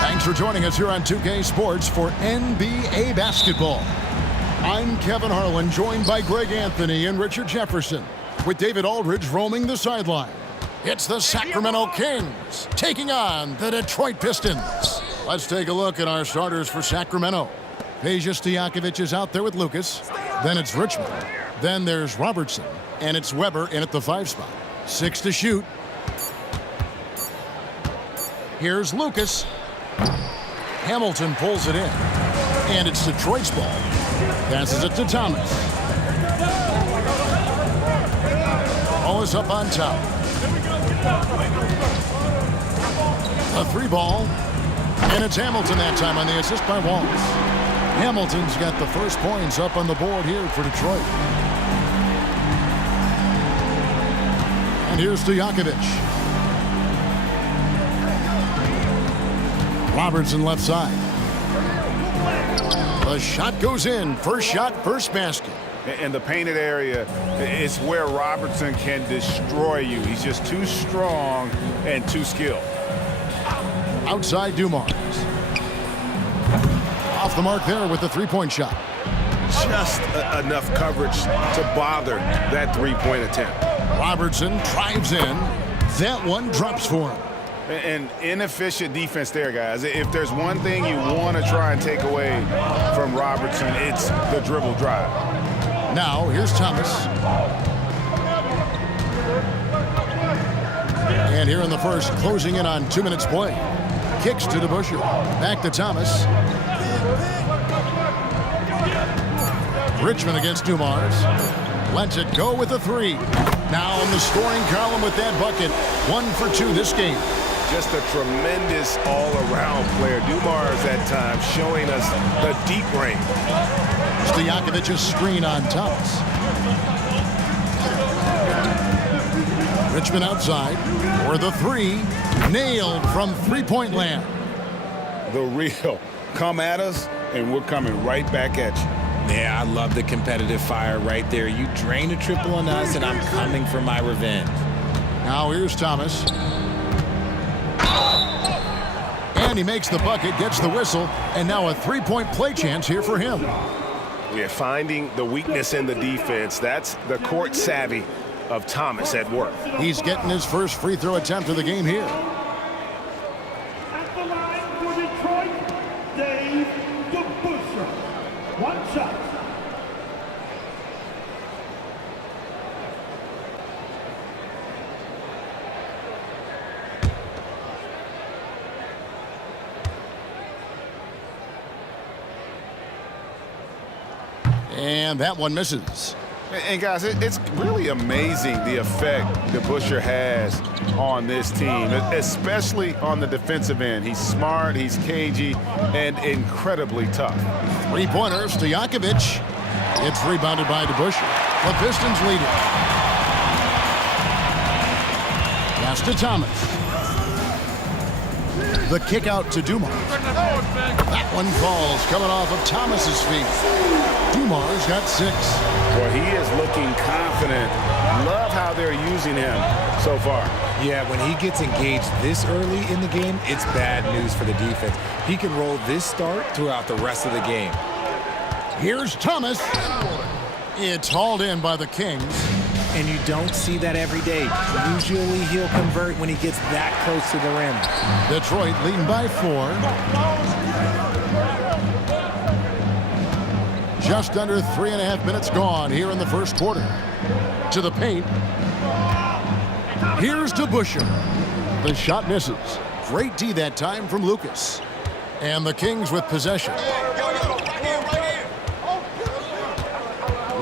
Thanks for joining us here on 2K Sports for NBA basketball. I'm Kevin Harlan, joined by Greg Anthony and Richard Jefferson, with David Aldridge roaming the sideline. It's the Sacramento Kings taking on the Detroit Pistons. Let's take a look at our starters for Sacramento. Peja Stojakovic is out there with Lucas. Then it's Richmond. Then there's Robertson. And it's Weber in at the 5 spot. 6 to shoot. Here's Lucas. Hamilton pulls it in. And it's Detroit's ball. Passes it to Thomas. Ball is up on top. A 3 ball. And it's Hamilton that time on the assist by Walls. Hamilton's got the first points up on the board here for Detroit. And here's Stojakovic. Robertson left side. The shot goes in. First shot, first basket. In the painted area, it's where Robertson can destroy you. He's just too strong and too skilled. Outside Dumars. Off the mark there with the 3-point shot. Just enough coverage to bother that 3-point attempt. Robertson drives in. That one drops for him. An inefficient defense there, guys. If there's one thing you want to try and take away from Robertson, it's the dribble drive. Now, here's Thomas. And here in the first, closing in on 2 minutes play. Kicks to DeBusschere. Back to Thomas. Richmond against Dumars. Lets it go with a 3. Now in the scoring column with that bucket. 1 for 2 this game. Just a tremendous all-around player. Dumars at times showing us the deep range. Stojakovic's screen on Thomas. Richmond outside for the 3. Nailed from 3-point land. The real. Come at us, and we're coming right back at you. Yeah, I love the competitive fire right there. You drain a triple on us, and I'm coming for my revenge. Now here's Thomas. And he makes the bucket, gets the whistle, and now a 3-point play chance here for him. We're finding the weakness in the defense. That's the court savvy of Thomas at work. He's getting his first free throw attempt of the game here. At the line for Detroit, Dave DeBusschere. 1 shot. And that one misses. And guys, it's really amazing the effect DeBusschere has on this team, especially on the defensive end. He's smart, he's cagey, and incredibly tough. 3-pointer, Stojakovic. It's rebounded by DeBusschere. The Pistons lead it. Pass to Thomas. The kick out to Dumars. That one falls, coming off of Thomas's feet. Dumars got 6. Well, he is looking confident. Love how they're using him so far. Yeah, when he gets engaged this early in the game, it's bad news for the defense. He can roll this start throughout the rest of the game. Here's Thomas. It's hauled in by the Kings. And you don't see that every day. Usually he'll convert when he gets that close to the rim. Detroit leading by 4. Just under 3.5 minutes gone here in the first quarter. To the paint. Here's DeBusschere. The shot misses. Great D that time from Lucas. And the Kings with possession.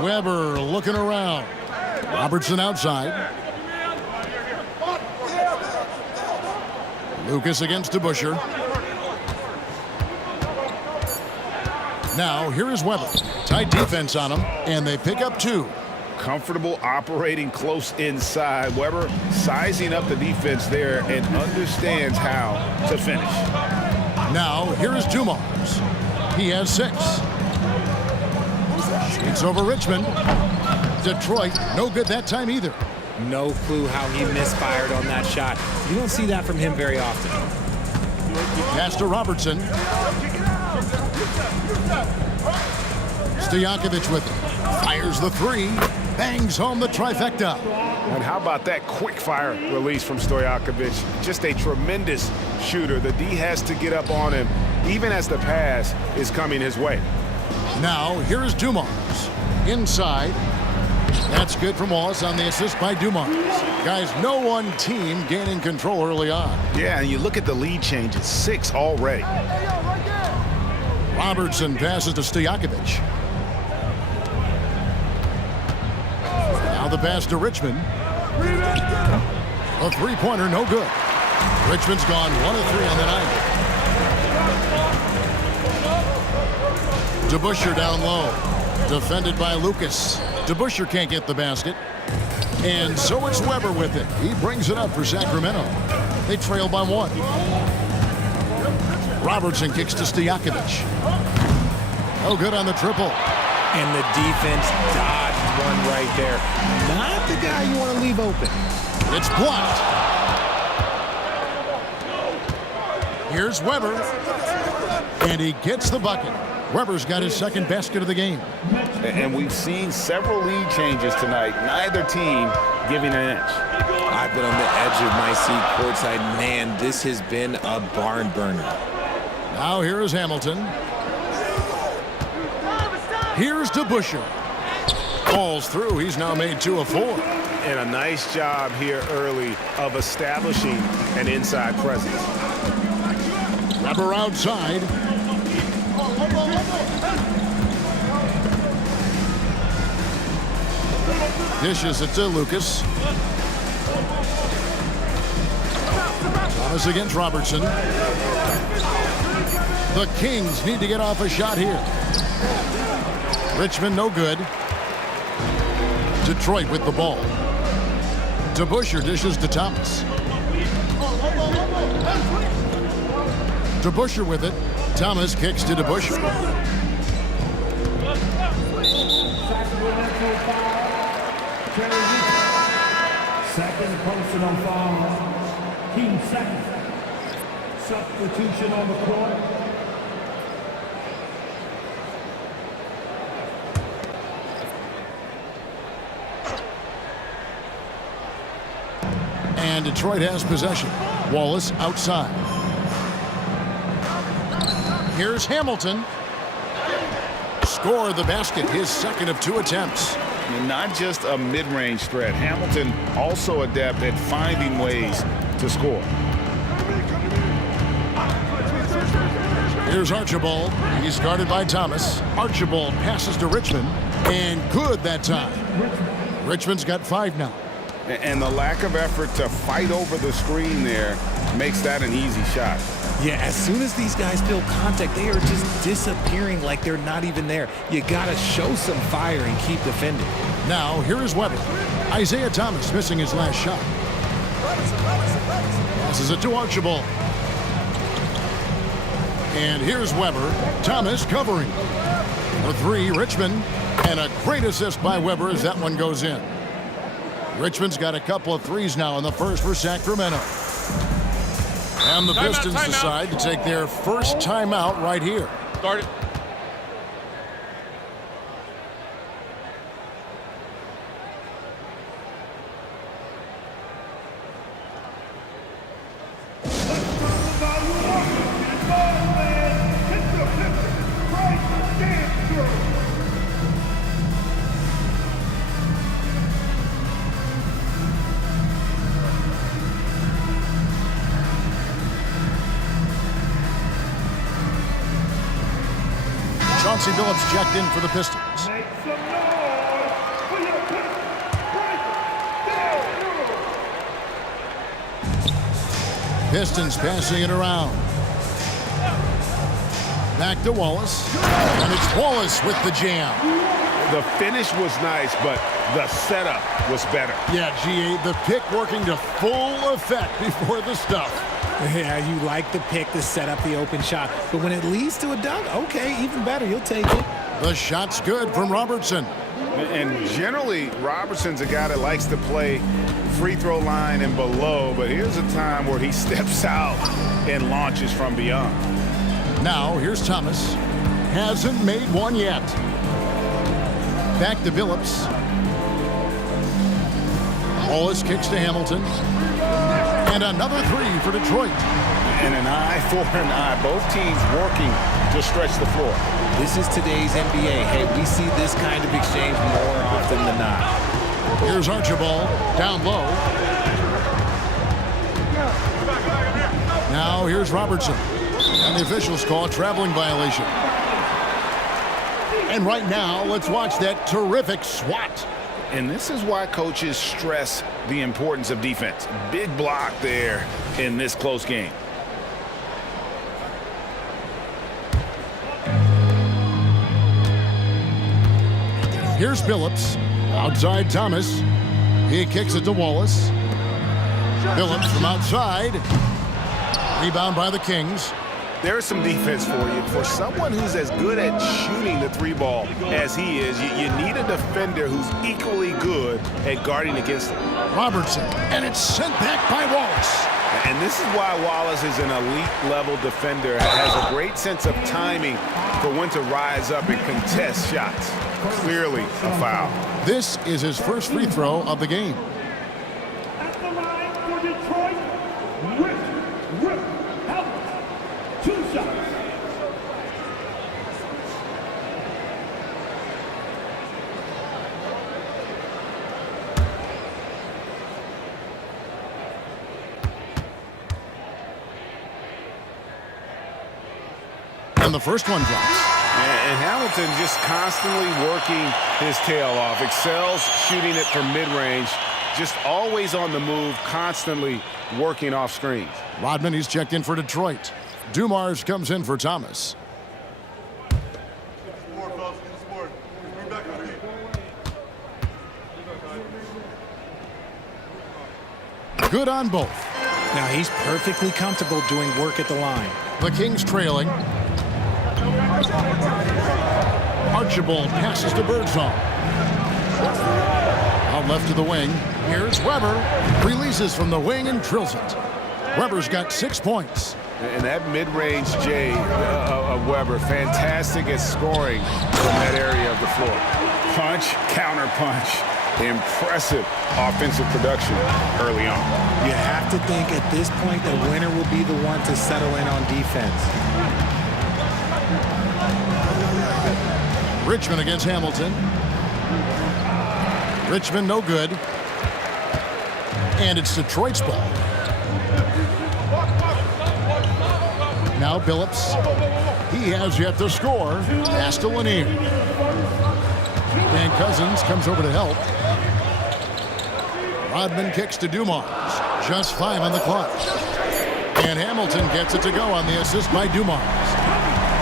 Weber looking around. Robertson outside. Lucas against DeBusschere. Now, here is Weber. Tight defense on him, and they pick up 2. Comfortable operating close inside. Weber sizing up the defense there and understands how to finish. Now, here is Dumars. He has 6. Shoots over Richmond. Detroit, no good that time either. No clue how he misfired on that shot. You don't see that from him very often. Pass to Robertson. Stojakovic with it. Fires the three. Bangs home the trifecta. And how about that quick fire release from Stojakovic? Just a tremendous shooter. The D has to get up on him, even as the pass is coming his way. Now, here's Dumars. Inside. That's good from Wallace on the assist by Dumars. Guys, no one team gaining control early on. Yeah, and you look at the lead changes, 6 already. Robertson passes to Stojakovic. Now the pass to Richmond. A three-pointer, no good. Richmond's gone 1 of 3 on the night. DeBusschere down low. Defended by Lucas. DeBusschere can't get the basket. And so it's Weber with it. He brings it up for Sacramento. They trail by 1. Robertson kicks to Stojakovic. Oh, good on the triple. And the defense dodged one right there. Not the guy you want to leave open. It's blocked. Here's Weber. And he gets the bucket. Weber's got his second basket of the game. And we've seen several lead changes tonight. Neither team giving an inch. I've been on the edge of my seat courtside. Man, this has been a barn burner. Now here is Hamilton. Here's DeBusschere. Falls through. He's now made 2 of 4. And a nice job here early of establishing an inside presence. Weber outside. Dishes it to Lucas. Thomas against Robertson. The Kings need to get off a shot here. Richmond no good. Detroit with the ball. DeBusschere dishes to Thomas. DeBusschere with it. Thomas kicks to DeBusschere. Second personal foul. Team second. Substitution on the court. And Detroit has possession. Wallace outside. Here's Hamilton. Score the basket, his second of 2 attempts. And not just a mid-range threat. Hamilton also adept at finding ways to score. Here's Archibald. He's guarded by Thomas. Archibald passes to Richmond. And good that time. Richmond's got 5 now. And the lack of effort to fight over the screen there makes that an easy shot. Yeah, as soon as these guys feel contact, they are just disappearing like they're not even there. You got to show some fire and keep defending. Now, here is Weber. Isaiah Thomas missing his last shot. Passes it to Archibald. And here's Weber. Thomas covering. For 3, Richmond. And a great assist by Weber as that one goes in. Richmond's got a couple of threes now in the first for Sacramento. And the Pistons decide to take their first timeout right here. Start it. Chauncey Billups checked in for the Pistons. Make some noise for your Pistons passing it around. Back to Wallace. And it's Wallace with the jam. The finish was nice, but the setup was better. Yeah, GA, the pick working to full effect before the stuff. Yeah, you like the pick to set up the open shot. But when it leads to a dunk, okay, even better. You'll take it. The shot's good from Robertson. And generally, Robertson's a guy that likes to play free throw line and below, but here's a time where he steps out and launches from beyond. Now, here's Thomas. Hasn't made one yet. Back to Billups. Wallace kicks to Hamilton. And another three for Detroit. And an eye for an eye. Both teams working to stretch the floor. This is today's NBA. Hey, we see this kind of exchange more often than not. Here's Archibald down low. Now here's Robertson. And the officials call a traveling violation. And right now, let's watch that terrific swat. And this is why coaches stress the importance of defense. Big block there in this close game. Here's Billups. Outside Thomas. He kicks it to Wallace. Billups from outside. Rebound by the Kings. There's some defense for you. For someone who's as good at shooting the three ball as he is, you need a defender who's equally good at guarding against him. Robertson. And it's sent back by Wallace. And this is why Wallace is an elite level defender. Has a great sense of timing for when to rise up and contest shots. Clearly a foul. This is his first free throw of the game. At the line for Detroit, Rip Hamilton. 2 shots. And the first one drops. And Hamilton just constantly working his tail off. Excels shooting it from mid-range. Just always on the move, constantly working off screens. Rodman, he's checked in for Detroit. Dumars comes in for Thomas. Good on both. Now he's perfectly comfortable doing work at the line. The Kings trailing. Archibald passes to Birdsong. Out left to the wing. Here's Weber. Releases from the wing and drills it. Weber's got 6 points. And that mid-range J of Weber, fantastic at scoring from that area of the floor. Punch, counter punch. Impressive offensive production early on. You have to think at this point the winner will be the one to settle in on defense. Richmond against Hamilton. Richmond no good. And it's Detroit's ball. Now Billups. He has yet to score. Pass to Lanier. Dan Cousins comes over to help. Rodman kicks to Dumars. Just 5 on the clock. And Hamilton gets it to go on the assist by Dumars.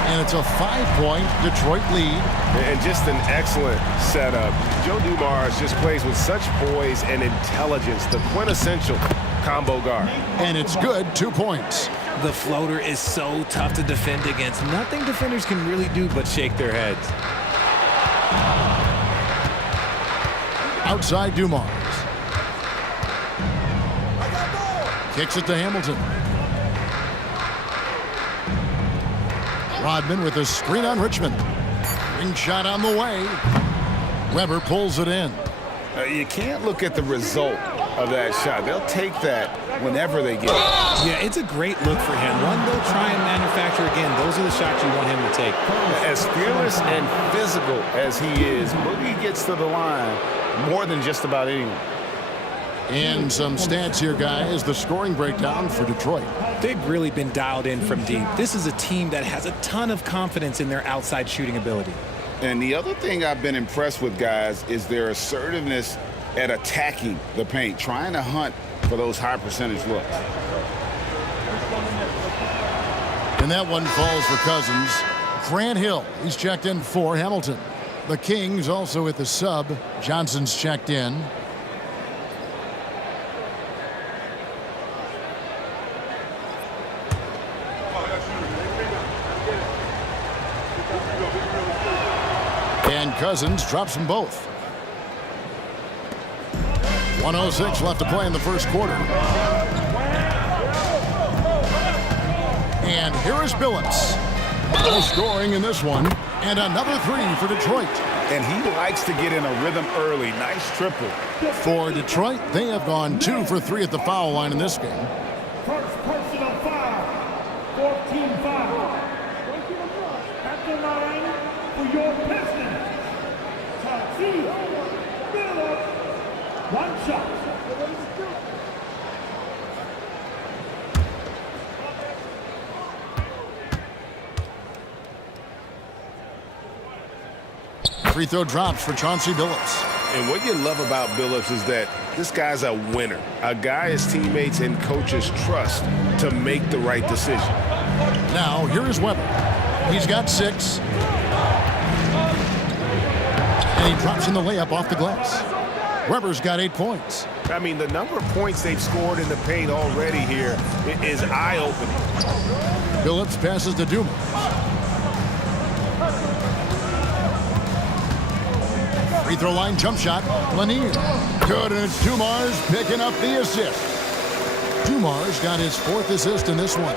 And it's a 5-point Detroit lead. And just an excellent setup. Joe Dumars just plays with such poise and intelligence, the quintessential combo guard. And it's good, 2 points. The floater is so tough to defend against. Nothing defenders can really do but shake their heads. Outside Dumars. Kicks it to Hamilton. Rodman with a screen on Richmond. Ring shot on the way. Weber pulls it in. You can't look at the result of that shot. They'll take that whenever they get it. Yeah, it's a great look for him. One they'll try and manufacture again. Those are the shots you want him to take. As fearless and physical as he is, Boogie gets to the line more than just about anyone. And some stats here, guys. The scoring breakdown for Detroit. They've really been dialed in from deep. This is a team that has a ton of confidence in their outside shooting ability. And the other thing I've been impressed with, guys, is their assertiveness at attacking the paint, trying to hunt for those high percentage looks. And that one falls for Cousins. Grant Hill, he's checked in for Hamilton. The Kings also with the sub. Johnson's checked in. And Cousins drops them both. 1:06 left to play in the first quarter. And here is Billups. No scoring in this one. And another three for Detroit. And he likes to get in a rhythm early. Nice triple. For Detroit, they have gone 2 for 3 at the foul line in this game. First personal foul. 14 foul. At the line for your Pistons. Tatia Billups. One shot. Free throw drops for Chauncey Billups. And what you love about Billups is that this guy's a winner. A guy his teammates and coaches trust to make the right decision. Now, here is Weber. He's got 6. And he drops in the layup off the glass. Weber's got 8 points. I mean, the number of points they've scored in the paint already here is eye-opening. Billups passes to Dumas. Free throw line jump shot. Lanier. Good, and it's Dumars picking up the assist. Dumars got his 4th assist in this one.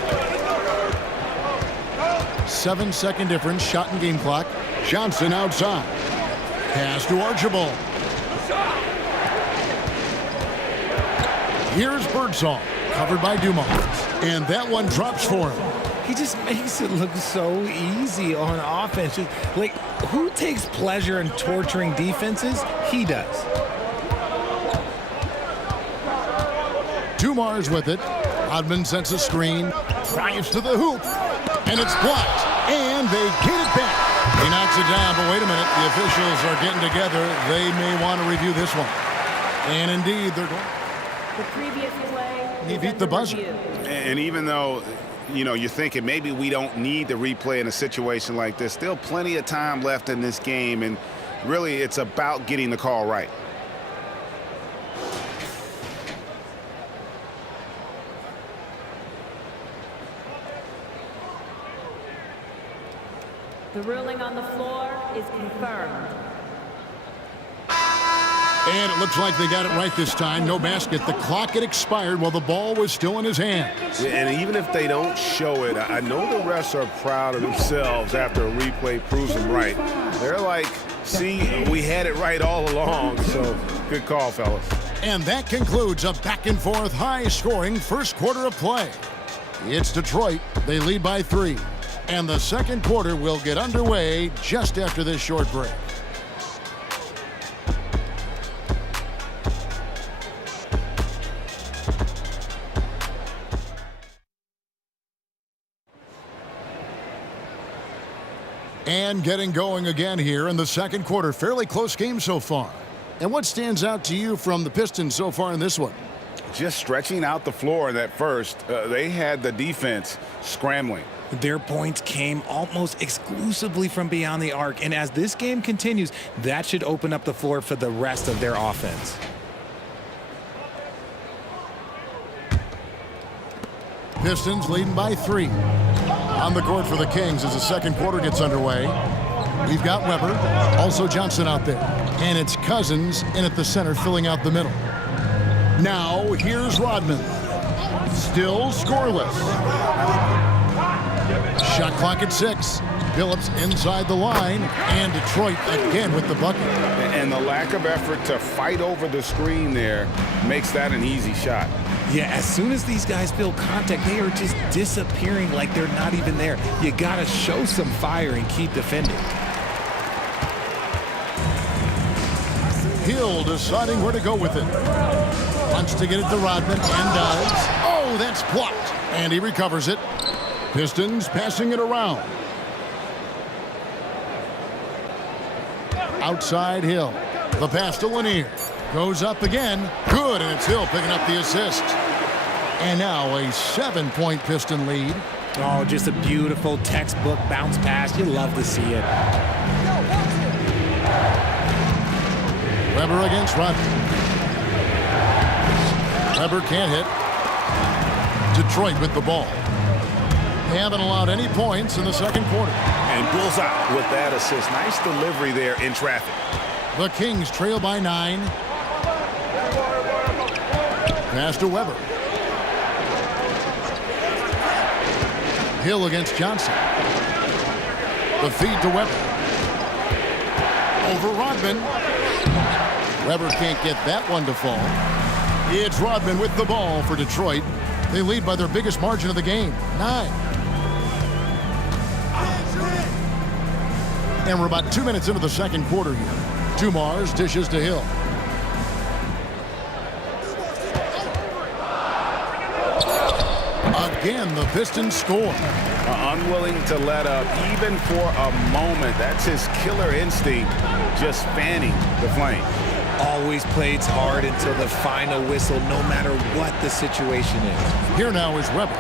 7-second difference, shot and game clock. Johnson outside. Pass to Archibald. Here's Birdsall, covered by Dumars. And that one drops for him. He just makes it look so easy on offense. Like, who takes pleasure in torturing defenses? He does. Dumars with it. Rodman sends a screen. Drives to the hoop. And it's blocked. And they get it back. He knocks it down, but wait a minute. The officials are getting together. They may want to review this one. And indeed, they're going. The previous play. He beat the buzzer. And even though, you're thinking maybe we don't need the replay in a situation like this, still plenty of time left in this game, and really it's about getting the call right. The ruling on the floor is confirmed. And it looks like they got it right this time. No basket. The clock had expired while the ball was still in his hands. And even if they don't show it, I know the refs are proud of themselves after a replay proves them right. They're like, see, we had it right all along. So good call, fellas. And that concludes a back-and-forth, high-scoring first quarter of play. It's Detroit. They lead by 3. And the second quarter will get underway just after this short break. And getting going again here in the second quarter. Fairly close game so far. And what stands out to you from the Pistons so far in this one? Just stretching out the floor in that first. They had the defense scrambling. Their points came almost exclusively from beyond the arc. And as this game continues, that should open up the floor for the rest of their offense. Pistons leading by 3. On the court for the Kings as the second quarter gets underway. We've got Weber, also Johnson out there. And it's Cousins in at the center, filling out the middle. Now, here's Rodman. Still scoreless. Shot clock at 6. Billups inside the line. And Detroit again with the bucket. And the lack of effort to fight over the screen there makes that an easy shot. Yeah, as soon as these guys feel contact, they are just disappearing like they're not even there. You got to show some fire and keep defending. Hill deciding where to go with it. Wants to get it to Rodman and does. Oh, that's blocked. And he recovers it. Pistons passing it around. Outside Hill. The pass to Lanier. Goes up again. Good, and it's Hill picking up the assist. And now a 7-point Piston lead. Oh, just a beautiful textbook bounce pass. You love to see it. Weber against Rodman. Weber can't hit. Detroit with the ball. They haven't allowed any points in the second quarter. And bullseye with that assist. Nice delivery there in traffic. The Kings trail by 9. Pass to Weber. Hill against Johnson. The feed to Weber. Over Rodman. Weber can't get that one to fall. It's Rodman with the ball for Detroit. They lead by their biggest margin of the game, 9. And we're about 2 minutes into the second quarter here. Dumars dishes to Hill. Again, the Pistons score. Unwilling to let up even for a moment. That's his killer instinct, just fanning the flame. Always plays hard until the final whistle, no matter what the situation is. Here now is Weber.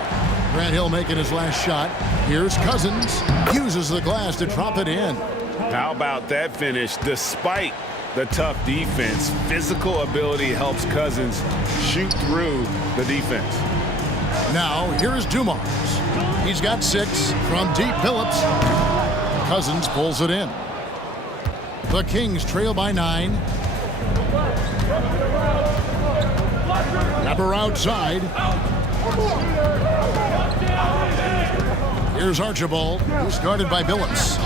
Grant Hill making his last shot. Here's Cousins. Uses the glass to drop it in. How about that finish? Despite the tough defense, physical ability helps Cousins shoot through the defense. Now, here's Dumars. He's got 6 from deep. Phillips. Cousins pulls it in. The Kings trail by 9. Weber outside. Here's Archibald, who's guarded by Billups.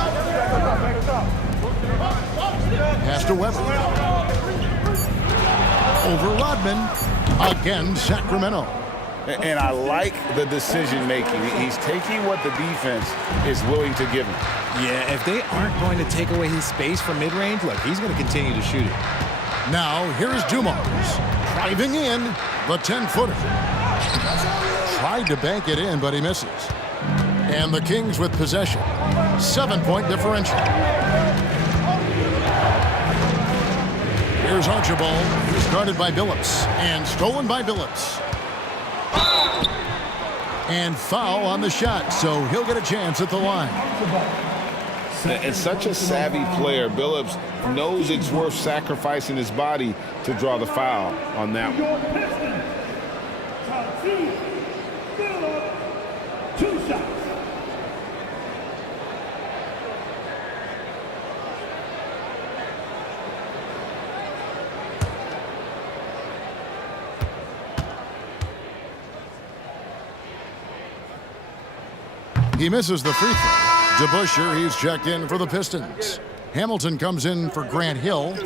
Pass to Weber. Over Rodman. Again, Sacramento. And I like the decision making. He's taking what the defense is willing to give him. Yeah, if they aren't going to take away his space from mid-range, look, he's going to continue to shoot it. Now, here's Dumars. Driving in, the 10-footer. Tried to bank it in, but he misses. And the Kings with possession. 7-point differential. Here's Archibald, who's guarded by Billups. And stolen by Billups. And foul on the shot, so he'll get a chance at the line. And such a savvy player. Billups knows it's worth sacrificing his body to draw the foul on that one. Your Pistons. Phillips, 2 shots. He misses the free throw. DeBusschere, he's checked in for the Pistons. Hamilton comes in for Grant Hill. We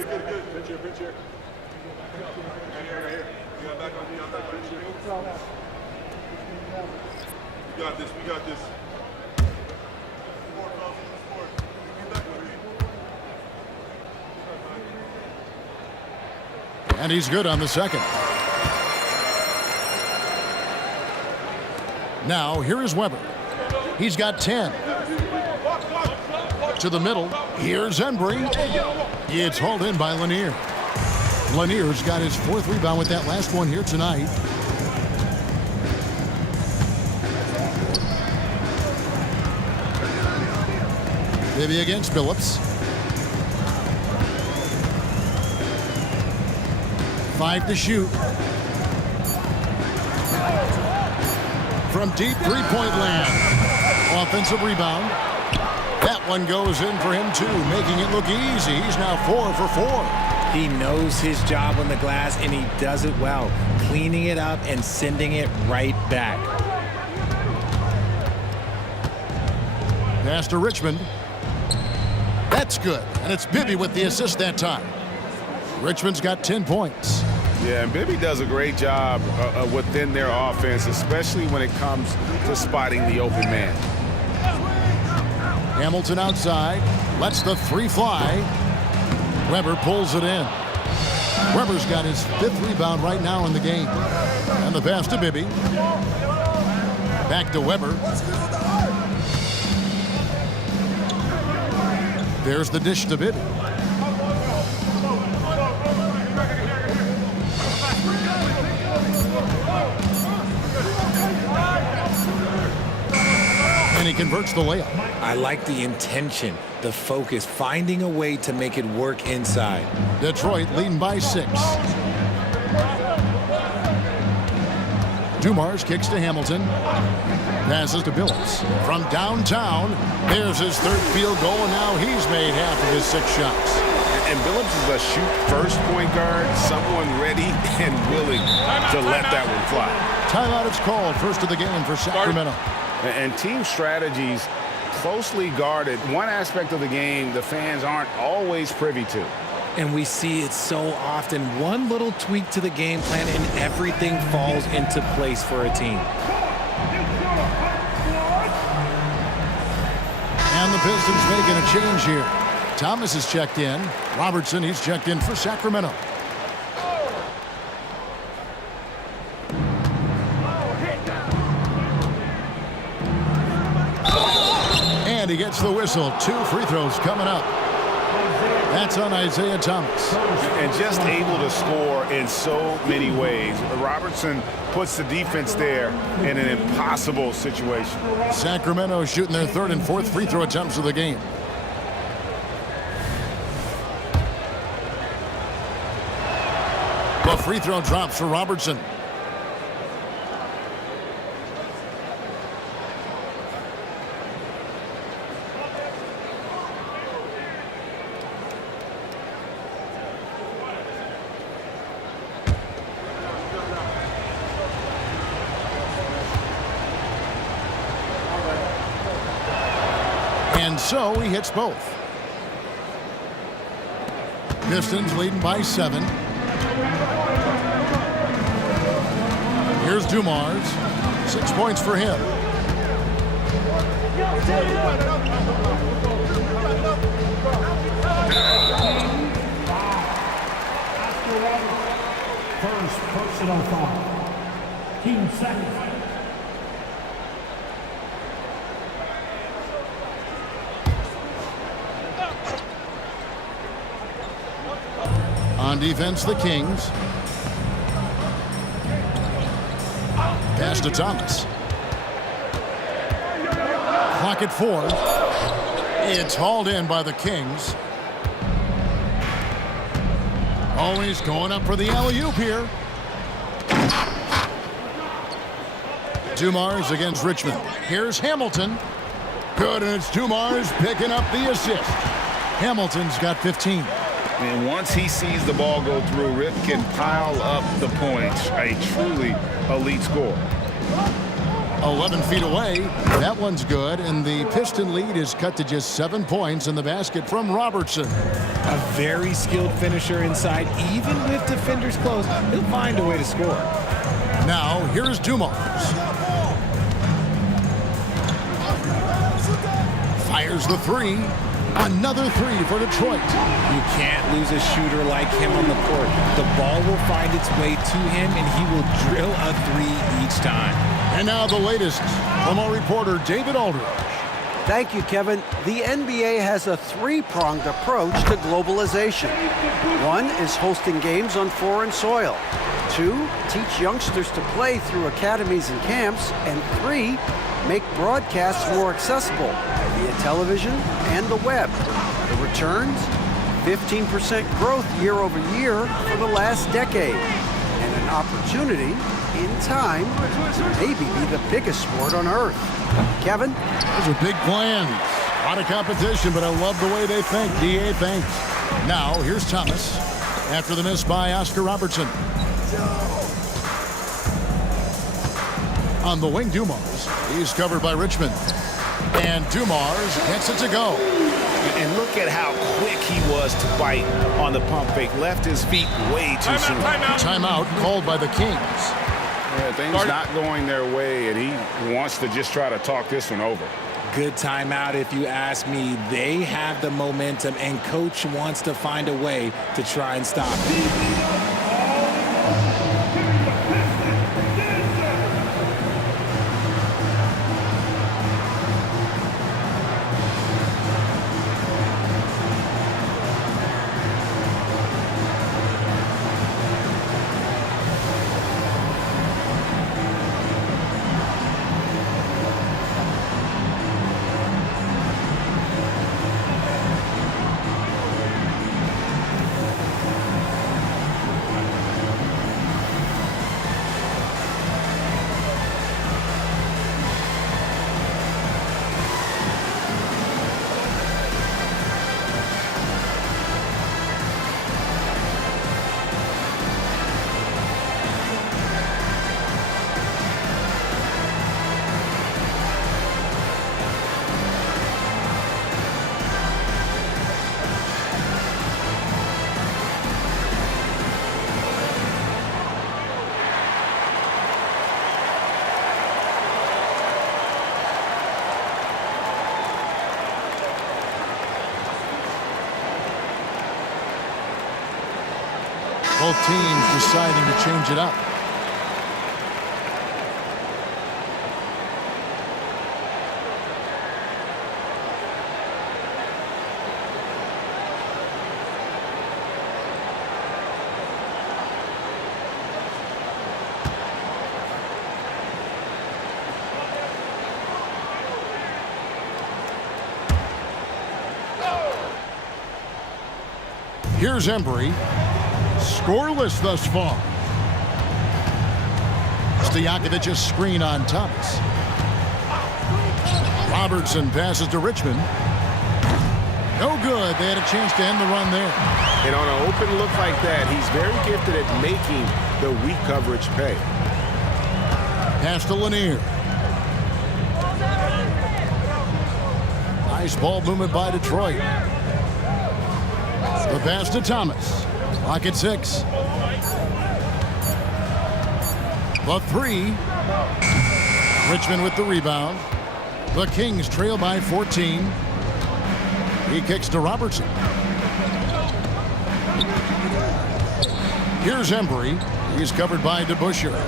got this. And he's good on the second. Now, here is Weber. He's got 10. To the middle. Here's Embry. It's hauled in by Lanier. Lanier's got his 4th rebound with that last one here tonight. Bibby against Billups. 5 to shoot. From deep three-point land. Offensive rebound. That one goes in for him too, making it look easy. He's now 4 for 4. He knows his job on the glass, and he does it well, cleaning it up and sending it right back. Pass to Richmond. That's good, and it's Bibby with the assist that time. Richmond's got 10 points. Yeah, and Bibby does a great job within their offense, especially when it comes to spotting the open man. Hamilton outside, lets the 3 fly. Weber pulls it in. Weber's got his 5th rebound right now in the game. And the pass to Bibby. Back to Weber. There's the dish to Bibby. And he converts the layup. I like the intention, the focus, finding a way to make it work inside. Detroit leading by 6. Dumars kicks to Hamilton. Passes to Billups. From downtown, there's his 3rd field goal, and now he's made half of his 6 shots. And Billups is a shoot-first point guard, someone ready and willing to let that one fly. Timeout is called. First of the game for Sacramento. And team strategies closely guarded. One aspect of the game the fans aren't always privy to. And we see it so often. One little tweak to the game plan and everything falls into place for a team. And the Pistons making a change here. Thomas is checked in. Robertson, he's checked in for Sacramento. And he gets the whistle. 2 free throws coming up. That's on Isaiah Thomas. And just able to score in so many ways. Robertson puts the defense there in an impossible situation. Sacramento shooting their 3rd and 4th free throw attempts of the game. The free throw drops for Robertson. And so he hits both. Pistons leading by 7. Here's Dumars. 6 points for him. First personal foul. Team second. On defense, the Kings. Pass to Thomas. Clock at 4. It's hauled in by the Kings. Oh, he's going up for the alley-oop here. Dumars against Richmond. Here's Hamilton. Good, and it's Dumars picking up the assist. Hamilton's got 15. And once he sees the ball go through, Rip can pile up the points. A truly elite score. 11 feet away. That one's good, and the Piston lead is cut to just 7 points in the basket from Robertson. A very skilled finisher inside. Even with defenders close, he'll find a way to score. Now, here's Dumars. Fires the 3. Another 3 for Detroit. You can't lose a shooter like him on the court. The ball will find its way to him, and he will drill a 3 each time. And now the latest from our reporter, David Aldridge. Thank you, Kevin. The NBA has a 3-pronged approach to globalization. 1 is hosting games on foreign soil. 2, teach youngsters to play through academies and camps. And 3, make broadcasts more accessible via television and the web. The returns? 15% growth year over year for the last decade. And an opportunity, in time, to maybe be the biggest sport on earth. Kevin? Those are big plans. A lot of competition, but I love the way they think. DA, thanks. Now, here's Thomas after the miss by Oscar Robertson. On the wing, Dumars. He's covered by Richmond. And Dumars gets it to go. And look at how quick he was to bite on the pump fake. Left his feet way too soon. Timeout called by the Kings. Yeah, things not going their way, and he wants to just try to talk this one over. Good timeout if you ask me. They have the momentum, and coach wants to find a way to try and stop it. Both teams deciding to change it up. Here's Embry. Scoreless thus far. Stojakovic's screen on Thomas. Robertson passes to Richmond. No good. They had a chance to end the run there. And on an open look like that, he's very gifted at making the weak coverage pay. Pass to Lanier. Nice ball movement by Detroit. The pass to Thomas. Clock at 6. The 3. Richmond with the rebound. The Kings trail by 14. He kicks to Robertson. Here's Embry. He's covered by DeBusschere.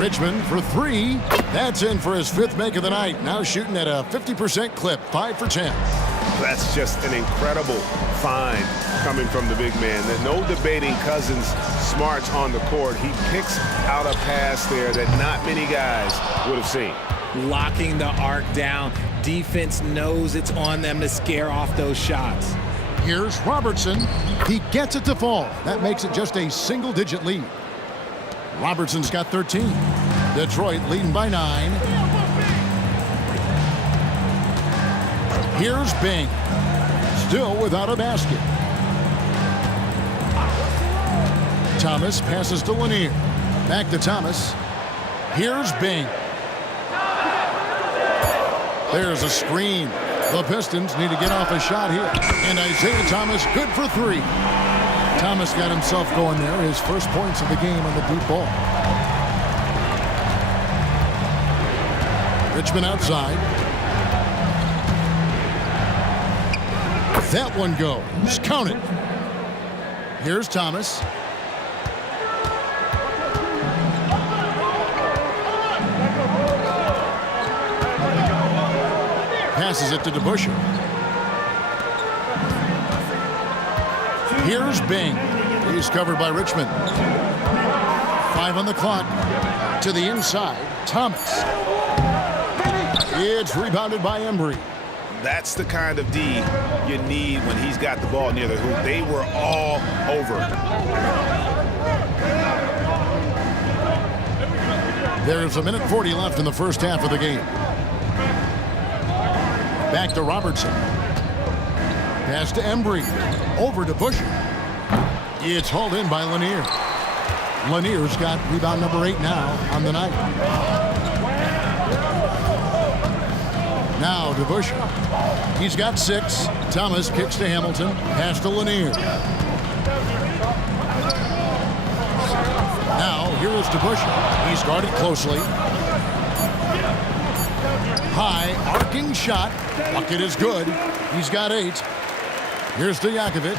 Richmond for 3. That's in for his 5th make of the night. Now shooting at a 50% clip. 5 for 10. That's just an incredible find coming from the big man. There's no debating Cousins' smarts on the court. He picks out a pass there that not many guys would have seen. Locking the arc down. Defense knows it's on them to scare off those shots. Here's Robertson. He gets it to fall. That makes it just a single-digit lead. Robertson's got 13. Detroit leading by 9. Here's Bing. Still without a basket. Thomas passes to Lanier. Back to Thomas. Here's Bing. There's a screen. The Pistons need to get off a shot here. And Isaiah Thomas good for 3. Thomas got himself going there. His first points of the game on the deep ball. Richmond outside. That one goes. Count it. Here's Thomas. Passes it to DeBusschere. Here's Bing. He's covered by Richmond. 5 on the clock. To the inside. Thomas. It's rebounded by Embry. That's the kind of D you need when he's got the ball near the hoop. They were all over. There's a minute 40 left in the first half of the game. Back to Robertson. Pass to Embry. Over to DeBusschere. It's hauled in by Lanier. Lanier's got rebound number 8 now on the night. Now DeBusschere. He's got 6. Thomas kicks to Hamilton. Pass to Lanier. Now here is DeBusschere. He's guarded closely. High arcing shot. Bucket is good. He's got 8. Here's Stojakovic.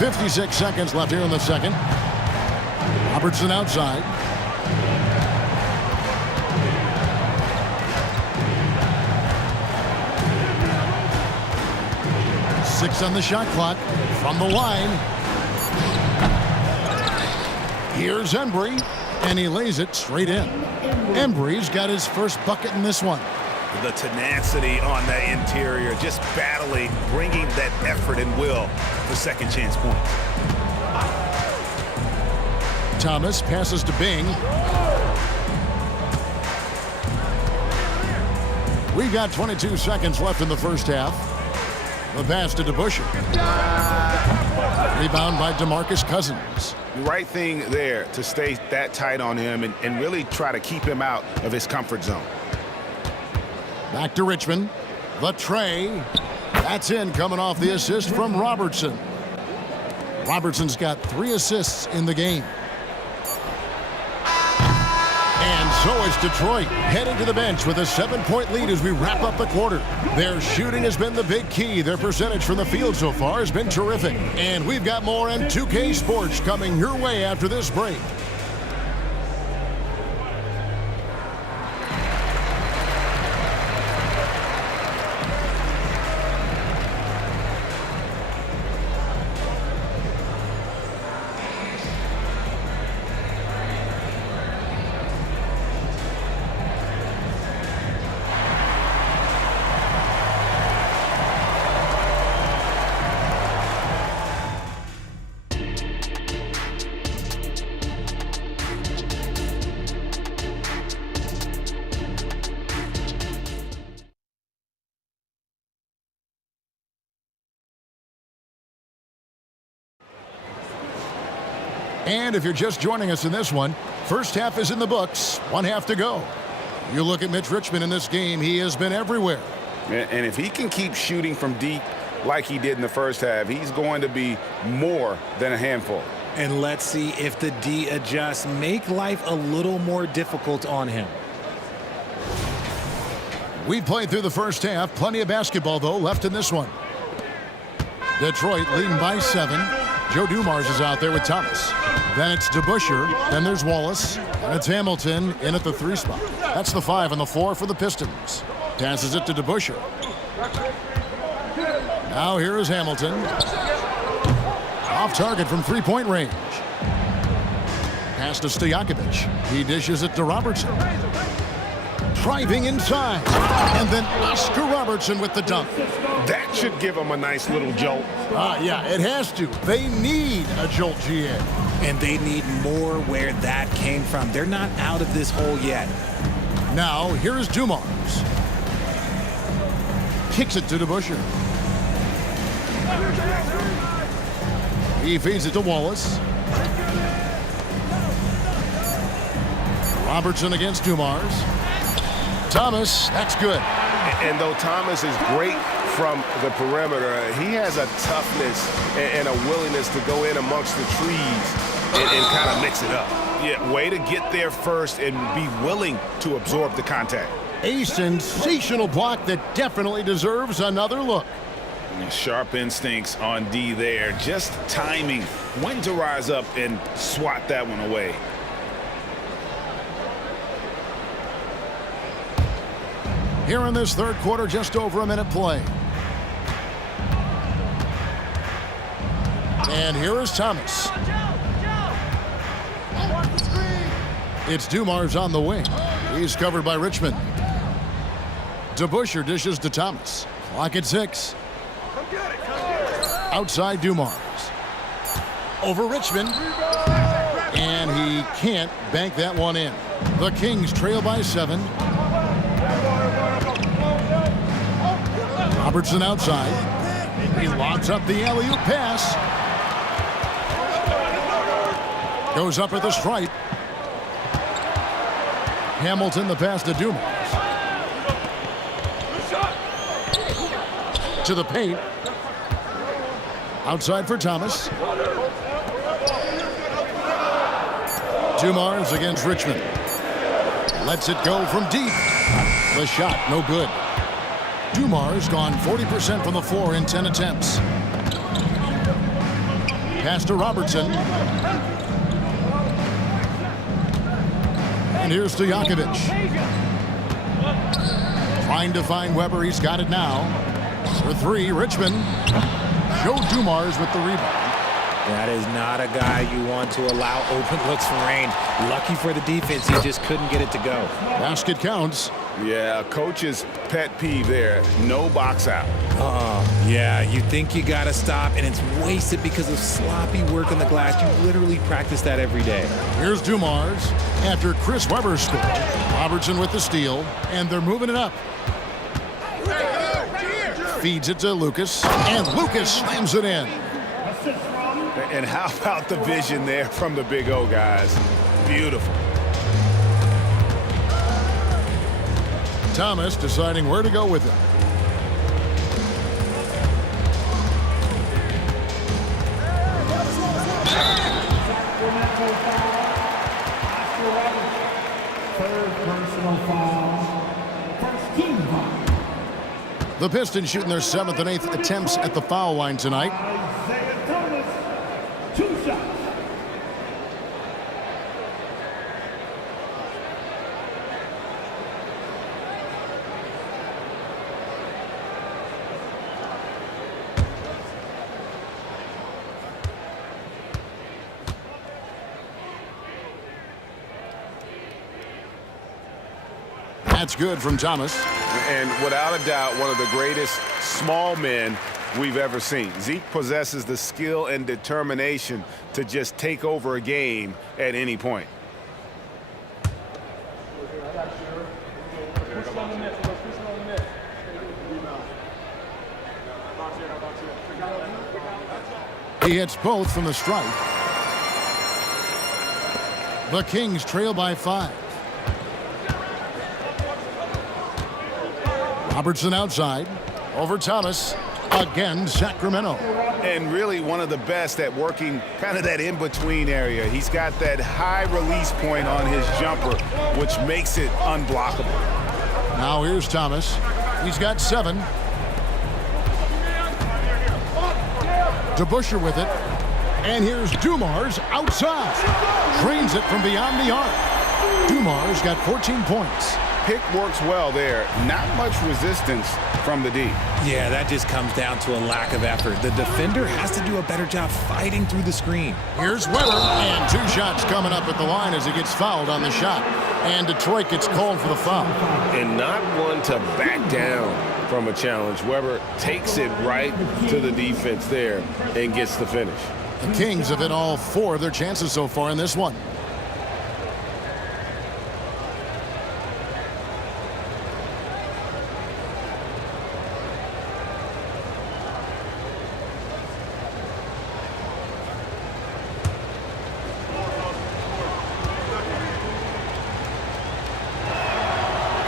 56 seconds left here in the second. Robertson outside. Six on the shot clock from the line. Here's Embry, and he lays it straight in. Embry's got his first bucket in this one. The tenacity on that interior, just battling, bringing that effort and will for second chance points. Thomas passes to Bing. We've got 22 seconds left in the first half. The pass to DeBusschere. Rebound by DeMarcus Cousins. The right thing there to stay that tight on him and really try to keep him out of his comfort zone. Back to Richmond. The tray. That's in, coming off the assist from Robertson. Robertson's got 3 assists in the game. And So it's Detroit heading to the bench with a 7-point lead as we wrap up the quarter. Their shooting has been the big key. Their percentage from the field so far has been terrific. And we've got more on 2K Sports coming your way after this break. And if you're just joining us in this one, first half is in the books, 1 half to go. You look at Mitch Richmond in this game, he has been everywhere. And if he can keep shooting from deep like he did in the first half, he's going to be more than a handful. And let's see if the D adjusts, make life a little more difficult on him. We've played through the first half, plenty of basketball though left in this one. Detroit leading by 7. Joe Dumars is out there with Thomas. Then it's DeBusschere. Then there's Wallace. And it's Hamilton in at the 3 spot. That's the 5 and the 4 for the Pistons. Passes it to DeBusschere. Now here is Hamilton. Off target from 3-point range. Pass to Stojakovic. He dishes it to Robertson. Driving inside. And then Oscar Robertson with the dunk. That should give him a nice little jolt. Yeah, it has to. They need a jolt, GA. And they need more where that came from. They're not out of this hole yet. Now, here is Dumars. Kicks it to DeBusschere. He feeds it to Wallace. Robertson against Dumars. Thomas, that's good. And though Thomas is great from the perimeter, he has a toughness and a willingness to go in amongst the trees and kind of mix it up. Yeah, way to get there first and be willing to absorb the contact. A sensational block that definitely deserves another look. Sharp instincts on D there. Just timing when to rise up and swat that one away. Here in this third quarter, just over a minute play. And here is Thomas. It's Dumars on the wing. He's covered by Richmond. DeBusschere dishes to Thomas. Clock at 6. Outside Dumars. Over Richmond. And he can't bank that one in. The Kings trail by 7. Robertson outside. He lobs up the alley-oop pass. Goes up at the stripe. Hamilton the pass to Dumars. To the paint. Outside for Thomas. Dumars against Richmond. Lets it go from deep. The shot no good. Dumars gone 40% from the floor in 10 attempts. Pass to Robertson. And here's Stojakovic. Trying to find Weber. He's got it now. For 3, Richmond. Joe Dumars with the rebound. That is not a guy you want to allow open looks from range. Lucky for the defense, he just couldn't get it to go. Basket counts. Yeah, coach's pet peeve there. No box out. Yeah, you think you got to stop, and it's wasted because of sloppy work on the glass. You literally practice that every day. Here's Dumars after Chris Weber scored. Robertson with the steal, and they're moving it up. Feeds it to Lucas, and Lucas slams it in. And how about the vision there from the Big O, guys? Beautiful. Thomas deciding where to go with it. Third personal foul. First team foul. The Pistons shooting their 7th and 8th attempts at the foul line tonight. Isaiah Thomas, 2 shots. That's good from Thomas. And without a doubt, one of the greatest small men we've ever seen. Zeke possesses the skill and determination to just take over a game at any point. He hits both from the stripe. The Kings trail by 5. Robertson outside. Over Thomas. Again, Sacramento. And really one of the best at working kind of that in-between area. He's got that high release point on his jumper, which makes it unblockable. Now here's Thomas. He's got 7. DeBusschere with it. And here's Dumars outside. Drains it from beyond the arc. Dumars got 14 points. Pick works well there. Not much resistance from the D. Yeah, that just comes down to a lack of effort. The defender has to do a better job fighting through the screen. Here's Weber, and 2 shots coming up at the line as he gets fouled on the shot. And Detroit gets called for the foul. And not one to back down from a challenge. Weber takes it right to the defense there and gets the finish. The Kings have hit all 4 of their chances so far in this one.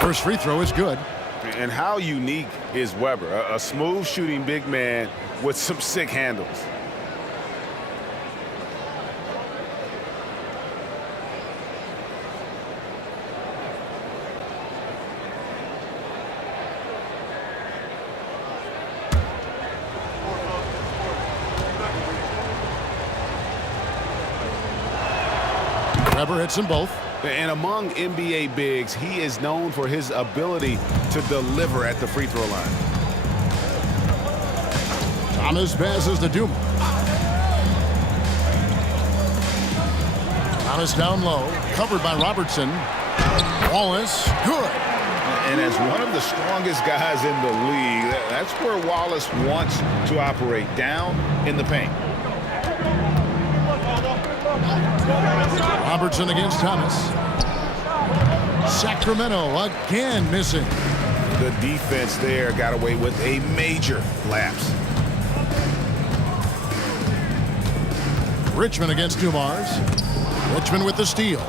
First free throw is good. And how unique is Weber? A smooth shooting big man with some sick handles. Weber hits them both. And among NBA bigs, he is known for his ability to deliver at the free throw line. Thomas passes to Dumars. Thomas down low, covered by Robertson. Wallace, good. And as one of the strongest guys in the league, that's where Wallace wants to operate, down in the paint. Robertson against Thomas. Sacramento again missing. The defense there got away with a major lapse. Richmond against Dumars. Richmond with the steal.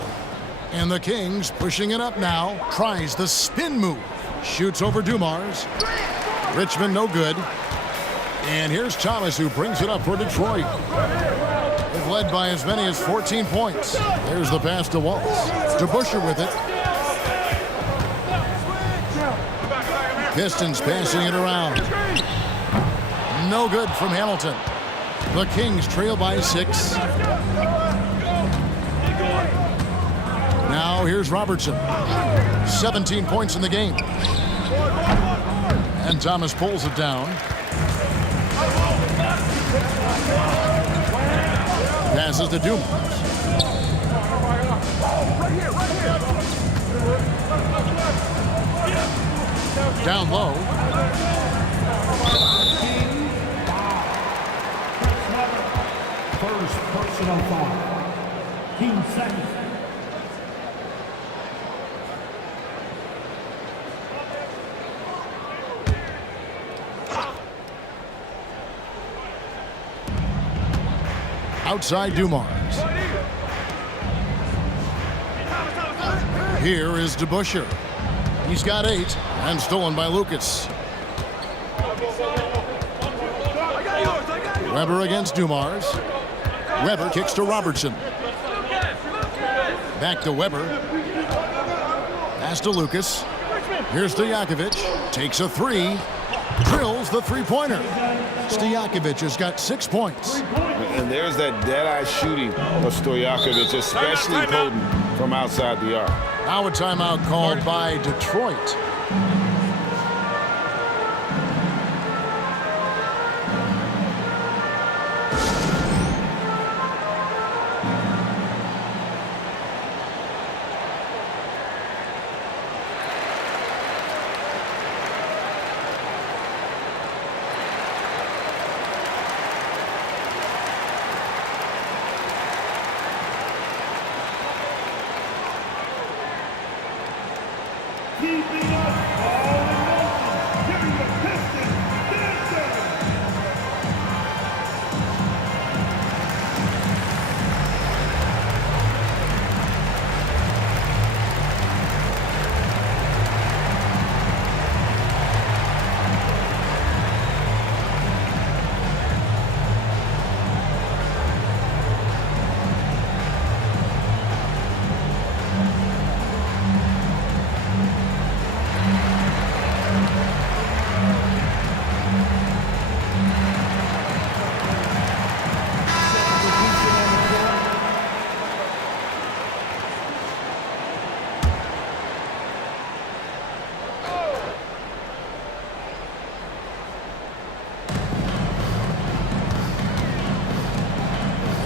And the Kings pushing it up now. Tries the spin move. Shoots over Dumars. Richmond no good. And here's Thomas who brings it up for Detroit. They've led by as many as 14 points. There's the pass to Waltz. DeBusschere with it. Pistons passing it around. No good from Hamilton. The Kings trail by 6. Now here's Robertson. 17 points in the game. And Thomas pulls it down. Passes to Dumars. Down low. First personal foul. Team second. Outside Dumars. Here is DeBusschere. He's got 8 and stolen by Lucas. Weber against Dumars. Weber kicks to Robertson. Back to Weber. Pass to Lucas. Here's Stojakovic. Takes a three. Drills the three-pointer. Stojakovic has got 6 points. And there's that dead-eye shooting of Stojakovic, especially potent from outside the arc. Now a timeout called by Detroit. Keeping us all in motion. Giving the Pistons dancing.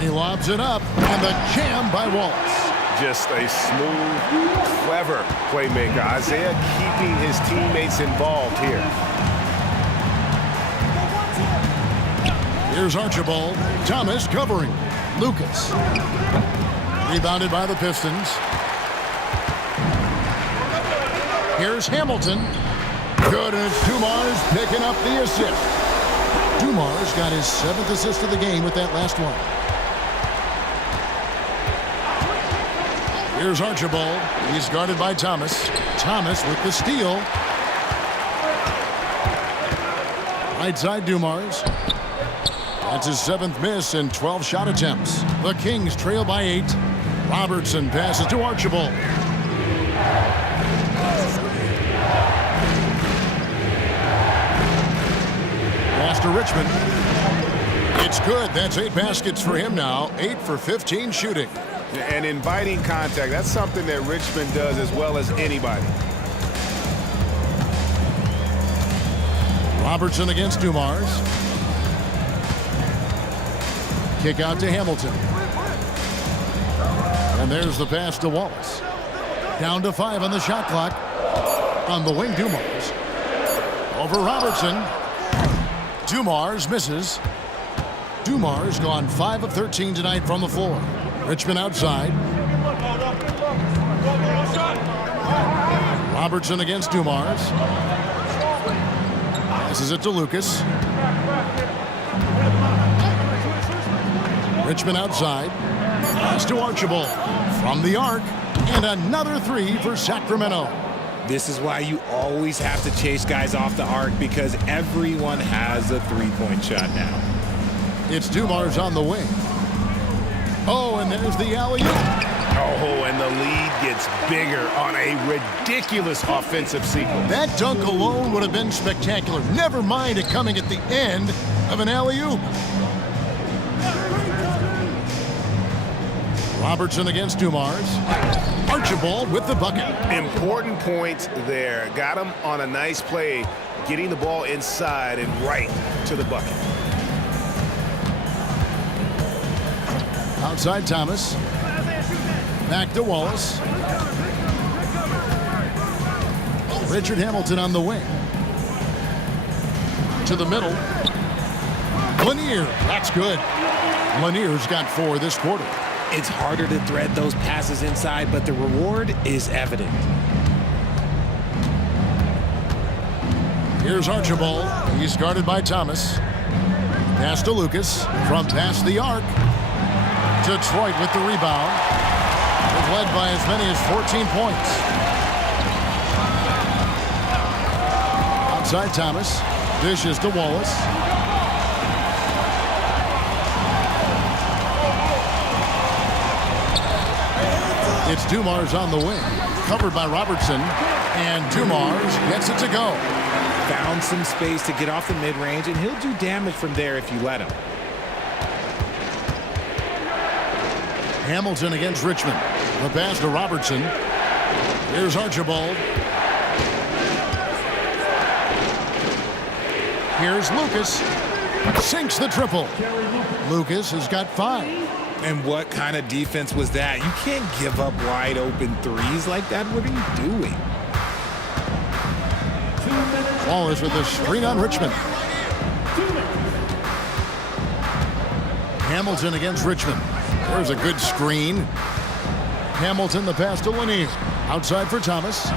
He lobs it up, and the jam by Wallace. Just a smooth, clever playmaker. Isaiah keeping his teammates involved here. Here's Archibald. Thomas covering. Lucas. Rebounded by the Pistons. Here's Hamilton. Good, and it's Dumars picking up the assist. Dumars got his 7th assist of the game with that last one. Here's Archibald. He's guarded by Thomas. Thomas with the steal. Right side Dumars. That's his 7th miss in 12 shot attempts. The Kings trail by 8. Robertson passes to Archibald. Pass to Richmond. It's good. That's 8 baskets for him now. 8 for 15 shooting. And inviting contact, that's something that Richmond does as well as anybody. Robertson against Dumars. Kick out to Hamilton. And there's the pass to Wallace. Down to 5 on the shot clock. On the wing, Dumars. Over Robertson. Dumars misses. Dumars gone 5 of 13 tonight from the floor. Richmond outside. Robertson against Dumars. Passes it to Lucas. Richmond outside. Pass to Archibald. From the arc. And another 3 for Sacramento. This is why you always have to chase guys off the arc, because everyone has a three-point shot now. It's Dumars on the wing. Oh, and there's the alley-oop. Oh, and the lead gets bigger on a ridiculous offensive sequence. That dunk alone would have been spectacular. Never mind it coming at the end of an alley-oop. Robertson against Dumars. Archibald with the bucket. Important points there. Got him on a nice play, getting the ball inside and right to the bucket. Outside Thomas. Back to Wallace. Richard Hamilton on the wing. To the middle. Lanier. That's good. Lanier's got 4 this quarter. It's harder to thread those passes inside, but the reward is evident. Here's Archibald. He's guarded by Thomas. Pass to Lucas. From past the arc. Detroit with the rebound. They've led by as many as 14 points. Outside Thomas. Dishes to Wallace. It's Dumars on the wing. covered by Robertson. And Dumars gets it to go. Found some space to get off the mid-range, and he'll do damage from there if you let him. Hamilton against Richmond. The pass to Robertson. Here's Archibald. Here's Lucas. Sinks the triple. Lucas has got 5. And what kind of defense was that? You can't give up wide open threes like that. What are you doing? Wallace with a screen on Richmond. Hamilton against Richmond. There's a good screen. Hamilton, the pass to Lanier. Outside for Thomas.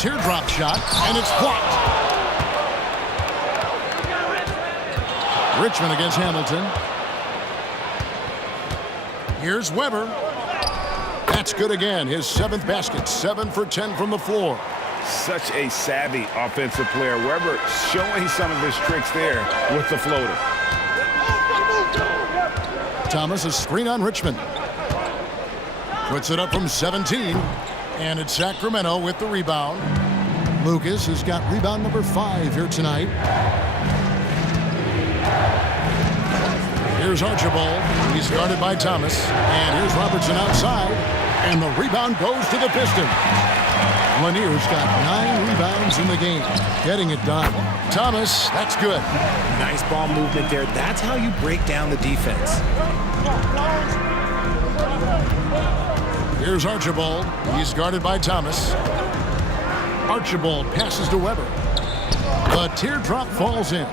Teardrop shot, and it's blocked. Richmond against Hamilton. Here's Weber. That's good again. His 7th basket. 7 for 10 from the floor. Such a savvy offensive player. Weber showing some of his tricks there with the floater. Thomas, a screen on Richmond. Puts it up from 17. And it's Sacramento with the rebound. Lucas has got rebound number 5 here tonight. Here's Archibald. He's guarded by Thomas. And here's Robertson outside. And the rebound goes to the Pistons. Lanier's got 9 rebounds in the game. Getting it done. Thomas, that's good. Nice ball movement there. That's how you break down the defense. Here's Archibald. He's guarded by Thomas. Archibald passes to Weber. The teardrop falls in.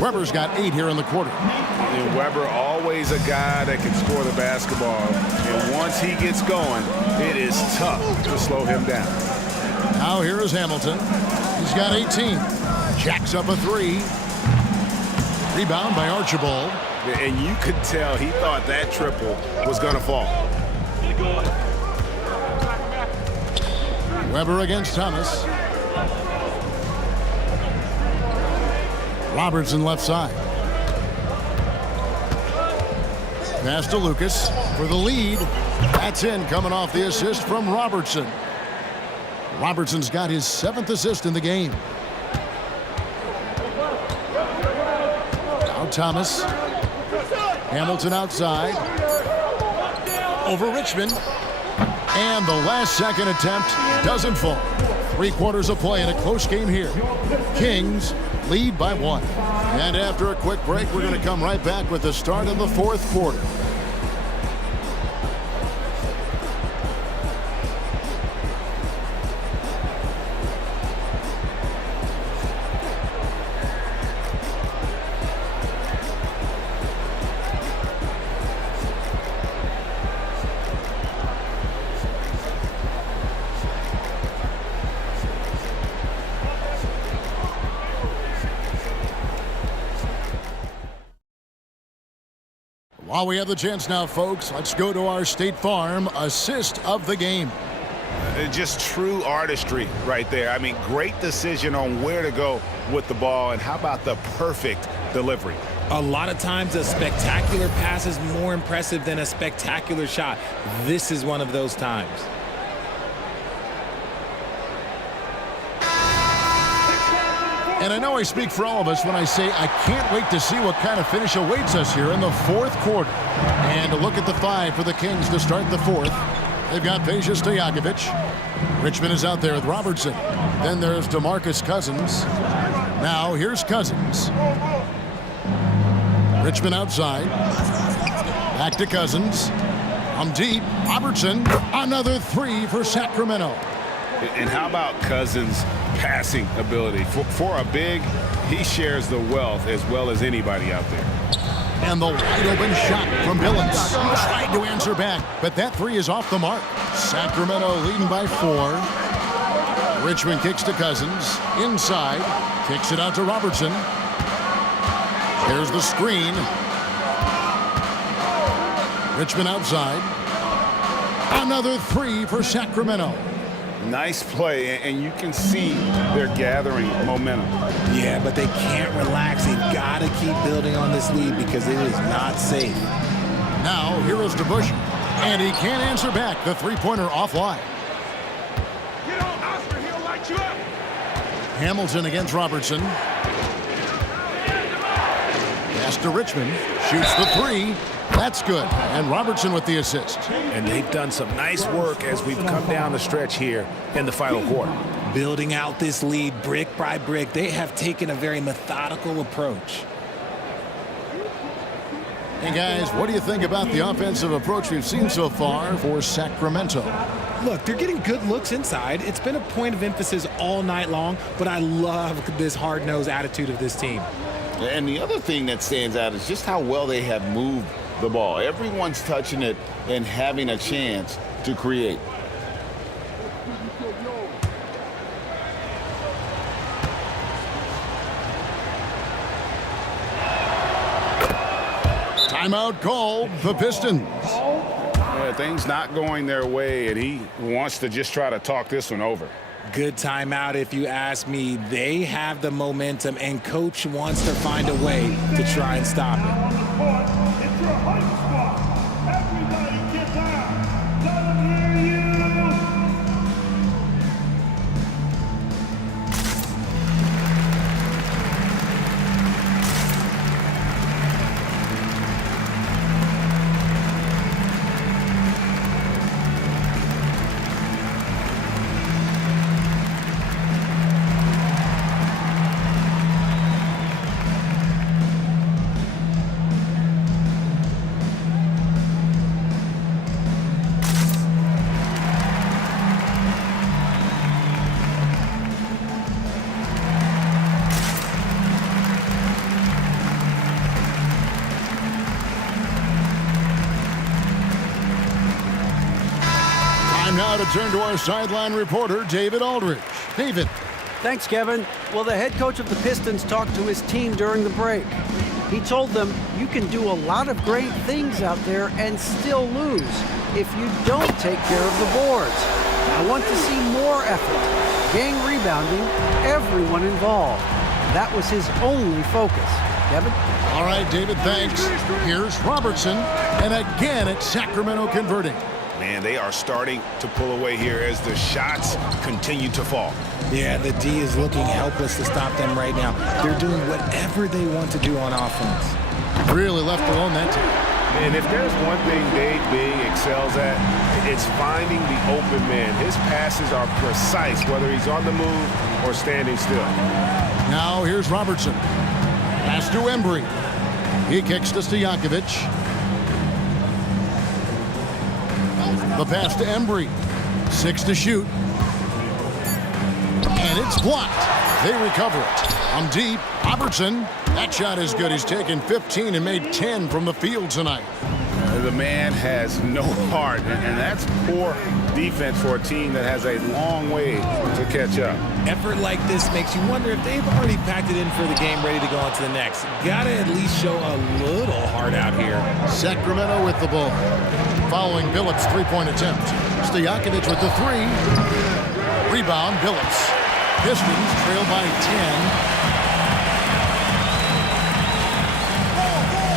Weber's got 8 here in the quarter. And Weber, always a guy that can score the basketball. And once he gets going, it is tough to slow him down. Now here is Hamilton. He's got 18. Jacks up a 3. Rebound by Archibald. And you could tell he thought that triple was going to fall. Weber against Thomas. Robertson left side. Pass to Lucas for the lead. That's in, coming off the assist from Robertson. Robertson's got his 7th assist in the game. Now Thomas. Hamilton outside. Over Richmond. And the last second attempt doesn't fall. 3 quarters of play in a close game here. Kings lead by 1. And after a quick break, we're going to come right back with the start of the 4th quarter. While we have the chance now, folks, let's go to our State Farm assist of the game. Just true artistry right there. I mean, great decision on where to go with the ball, and how about the perfect delivery? A lot of times a spectacular pass is more impressive than a spectacular shot. This is one of those times. And I know I speak for all of us when I say I can't wait to see what kind of finish awaits us here in the 4th quarter. And a look at the 5 for the Kings to start the 4th. They've got Peja Stojakovic. Richmond is out there with Robertson. Then there's DeMarcus Cousins. Now here's Cousins. Richmond outside. Back to Cousins. From deep, Robertson. Another 3 for Sacramento. And how about Cousins' passing ability? For a big, he shares the wealth as well as anybody out there. And the wide open shot from Billings. Tried to answer back, but that 3 is off the mark. Sacramento leading by 4. Richmond kicks to Cousins. Inside. Kicks it out to Robertson. There's the screen. Richmond outside. Another 3 for Sacramento. Nice play, and you can see they're gathering momentum. Yeah, but they can't relax. They've got to keep building on this lead because it is not safe. Now, here is DeBusschere. And he can't answer back. The three-pointer offline. Get on Oscar, he'll light you up. Hamilton against Robertson. Pass to Richmond. Shoots the three. That's good. And Robertson with the assist. And they've done some nice work as we've come down the stretch here in the final quarter. Building out this lead brick by brick, they have taken a very methodical approach. Hey, guys, what do you think about the offensive approach we've seen so far for Sacramento? Look, they're getting good looks inside. It's been a point of emphasis all night long, but I love this hard-nosed attitude of this team. And the other thing that stands out is just how well they have moved the ball. Everyone's touching it and having a chance to create. Timeout called. The Pistons. Yeah, things not going their way, and he wants to just try to talk this one over. Good timeout if you ask me. They have the momentum, and Coach wants to find a way to try and stop it. On the court, it's your hype squad. Everybody get down. Let them hear you. Now to turn to our sideline reporter, David Aldridge. David. Thanks, Kevin. Well, the head coach of the Pistons talked to his team during the break. He told them, you can do a lot of great things out there and still lose if you don't take care of the boards. I want to see more effort, gang rebounding, everyone involved. That was his only focus. Kevin? All right, David, thanks. Here's Robertson. And again, it's Sacramento converting. Man, they are starting to pull away here as the shots continue to fall. Yeah, the D is looking helpless to stop them right now. They're doing whatever they want to do on offense. Really left alone that time. And if there's one thing Dave Bing excels at, it's finding the open man. His passes are precise, whether he's on the move or standing still. Now here's Robertson. Pass to Embry. He kicks to Stojakovic. The pass to Embry. 6 to shoot. And it's blocked. They recover it. I'm deep. Robertson. That shot is good. He's taken 15 and made 10 from the field tonight. The man has no heart, and that's poor defense for a team that has a long way to catch up. Effort like this makes you wonder if they've already packed it in for the game, ready to go on to the next. Gotta at least show a little heart out here. Sacramento with the ball. Following Billups' three-point attempt. Stojakovic with the three. Rebound, Billups. Pistons trail by 10.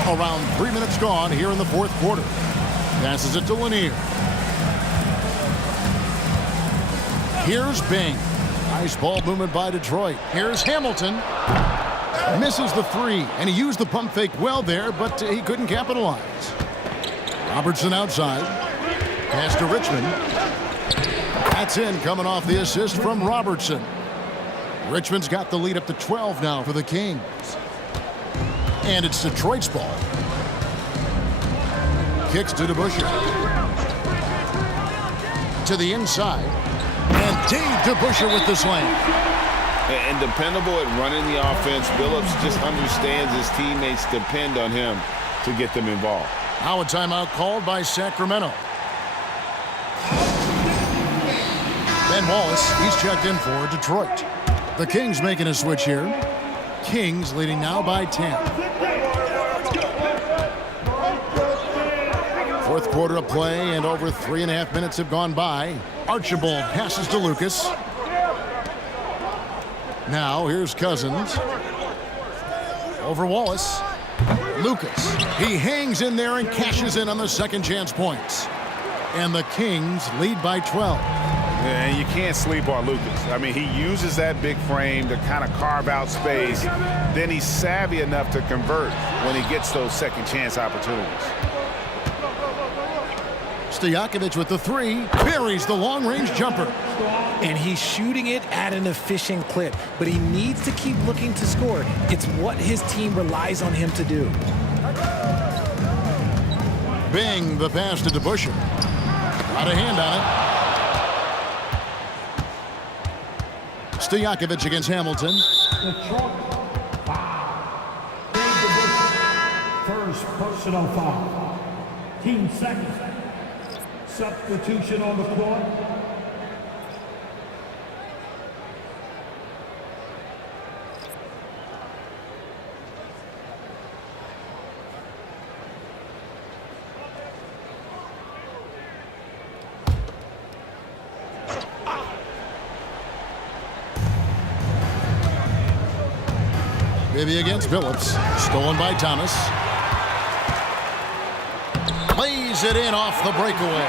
Around 3 minutes gone here in the fourth quarter. Passes it to Lanier. Here's Bing. Nice ball movement by Detroit. Here's Hamilton. Misses the three, and he used the pump fake well there, but he couldn't capitalize. Robertson outside. Pass to Richmond. That's in, coming off the assist from Robertson. Richmond's got the lead up to 12 now for the Kings. And it's Detroit's ball. Kicks to DeBusschere. To the inside. And Dave DeBusschere with the slam. And dependable at running the offense. Billups just understands his teammates depend on him to get them involved. Now a timeout called by Sacramento. Ben Wallace, he's checked in for Detroit. The Kings making a switch here. Kings leading now by 10. Fourth quarter of play, and over 3.5 minutes have gone by. Archibald passes to Lucas. Now here's Cousins. Over Wallace. Lucas. He hangs in there and cashes in on the second chance points. And the Kings lead by 12. And you can't sleep on Lucas. I mean, he uses that big frame to kind of carve out space. Then he's savvy enough to convert when he gets those second chance opportunities. Stojakovic with the three, buries the long-range jumper. And he's shooting it at an efficient clip, but he needs to keep looking to score. It's what his team relies on him to do. Bing, the pass to DeBusschere. Got a hand on it. Stojakovic against Hamilton. First personal foul. Team second. Substitution on the court. Bibby against Phillips. Stolen by Thomas. Plays it in off the breakaway.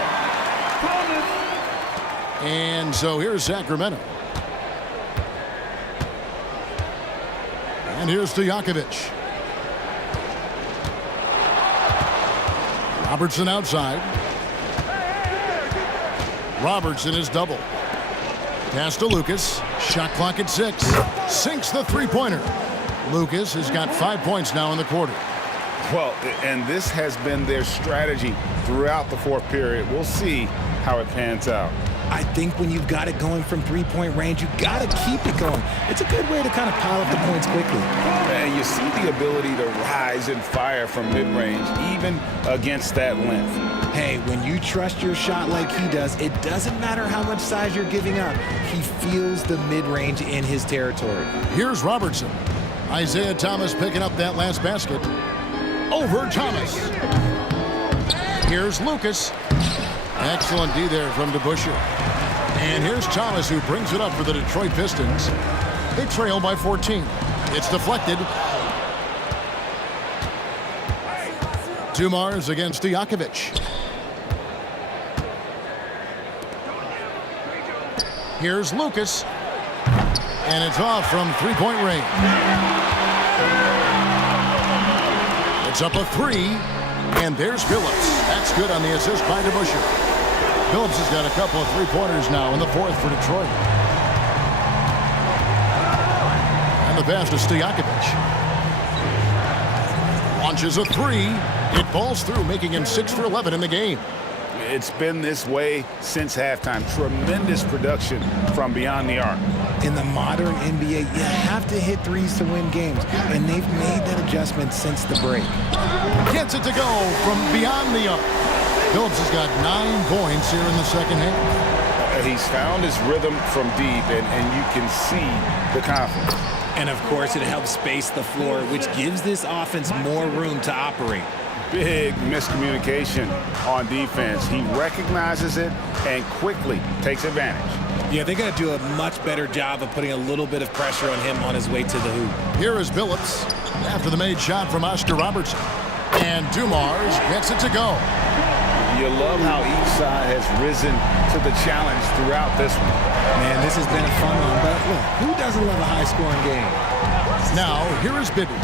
And so here's Sacramento. And here's Stojakovic. Robertson outside. Robertson is double. Pass to Lucas. Shot clock at 6. Sinks the three-pointer. Lucas has got 5 points now in the quarter. Well, and this has been their strategy throughout the fourth period. We'll see how it pans out. I think when you've got it going from three-point range, you got to keep it going. It's a good way to kind of pile up the points quickly. And you see the ability to rise and fire from mid-range, even against that length. Hey, when you trust your shot like he does, it doesn't matter how much size you're giving up. He feels the mid-range in his territory. Here's Robertson. Isaiah Thomas picking up that last basket. Over Thomas. Here's Lucas. Excellent D there from DeBusschere. And here's Thomas, who brings it up for the Detroit Pistons. They trail by 14. It's deflected. Dumars against Stojakovic. Here's Lucas. And it's off from three-point range. It's up a 3. And there's Phillips. That's good on the assist by DeBusschere. Phillips has got a couple of three-pointers now in the fourth for Detroit. And the pass to Stojakovic. Launches a 3. It falls through, making him 6 for 11 in the game. It's been this way since halftime. Tremendous production from beyond the arc. In the modern NBA, you have to hit threes to win games, and they've made that adjustment since the break. Gets it to go from beyond the arc. Phillips has got 9 points here in the second half. He's found his rhythm from deep, and you can see the confidence. And, of course, it helps space the floor, which gives this offense more room to operate. Big miscommunication on defense. He recognizes it and quickly takes advantage. Yeah, they got to do a much better job of putting a little bit of pressure on him on his way to the hoop. Here is Phillips after the made shot from Oscar Robertson. And Dumars gets it to go. You love how each side has risen to the challenge throughout this one. Man, this has been a fun one, but look, who doesn't love a high-scoring game? Now, here is Bibby.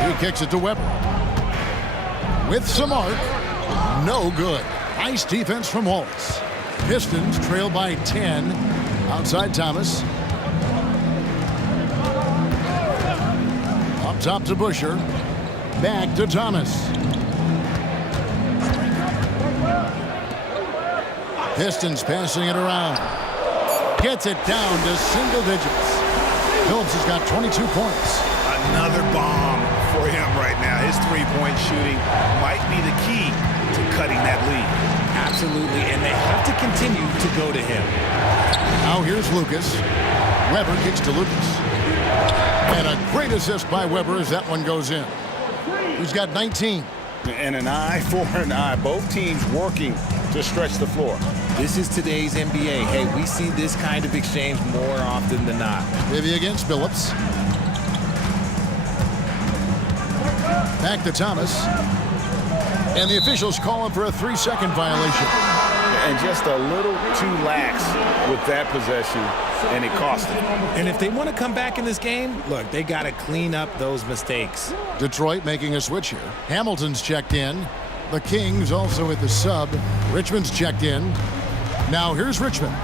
He kicks it to Weber. With some arc. No good. Nice defense from Wallace. Pistons trail by 10. Outside Thomas. Up top to Busher. Back to Thomas. Pistons passing it around. Gets it down to single digits. Phillips has got 22 points. Another bomb for him right now. His three-point shooting might be the key to cutting that lead. Absolutely, and they have to continue to go to him. Now here's Lucas. Weber kicks to Lucas. And a great assist by Weber as that one goes in. He's got 19. And an eye for an eye. Both teams working to stretch the floor. This is today's NBA. Hey, we see this kind of exchange more often than not. Bibby against Phillips. Back to Thomas. And the officials calling for a 3-second violation. And just a little too lax with that possession, and it cost them. And if they want to come back in this game, look, they got to clean up those mistakes. Detroit making a switch here. Hamilton's checked in. The Kings also with the sub. Richmond's checked in. Now here's Richmond.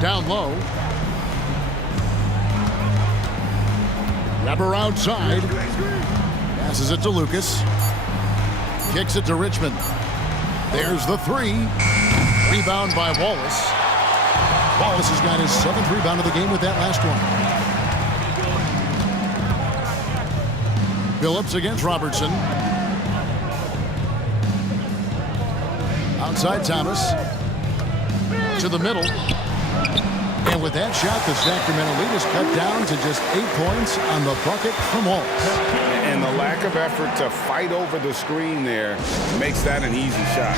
Down low. Weber outside. Passes it to Lucas. Kicks it to Richmond. There's the 3. Rebound by Wallace. Wallace has got his 7th rebound of the game with that last one. Phillips against Robertson. Outside Thomas. To the middle. And with that shot, the Sacramento lead is cut down to just 8 points on the bucket from Wallace. And the lack of effort to fight over the screen there makes that an easy shot.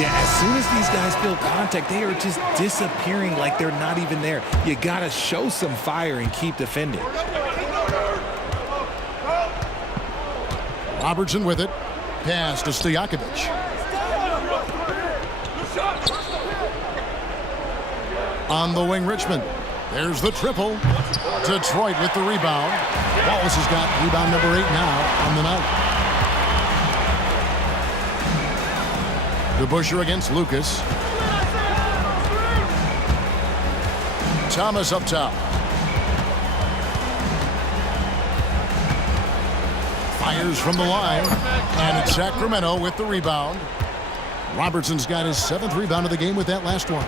Yeah, as soon as these guys feel contact, they are just disappearing like they're not even there. You got to show some fire and keep defending. Robertson with it. Pass to Stojakovic. On the wing, Richmond. There's the triple. Detroit with the rebound. Wallace has got rebound number 8 now on the night. DeBusschere against Lucas. Thomas up top. Fires from the line. And it's Sacramento with the rebound. Robertson's got his 7th rebound of the game with that last one.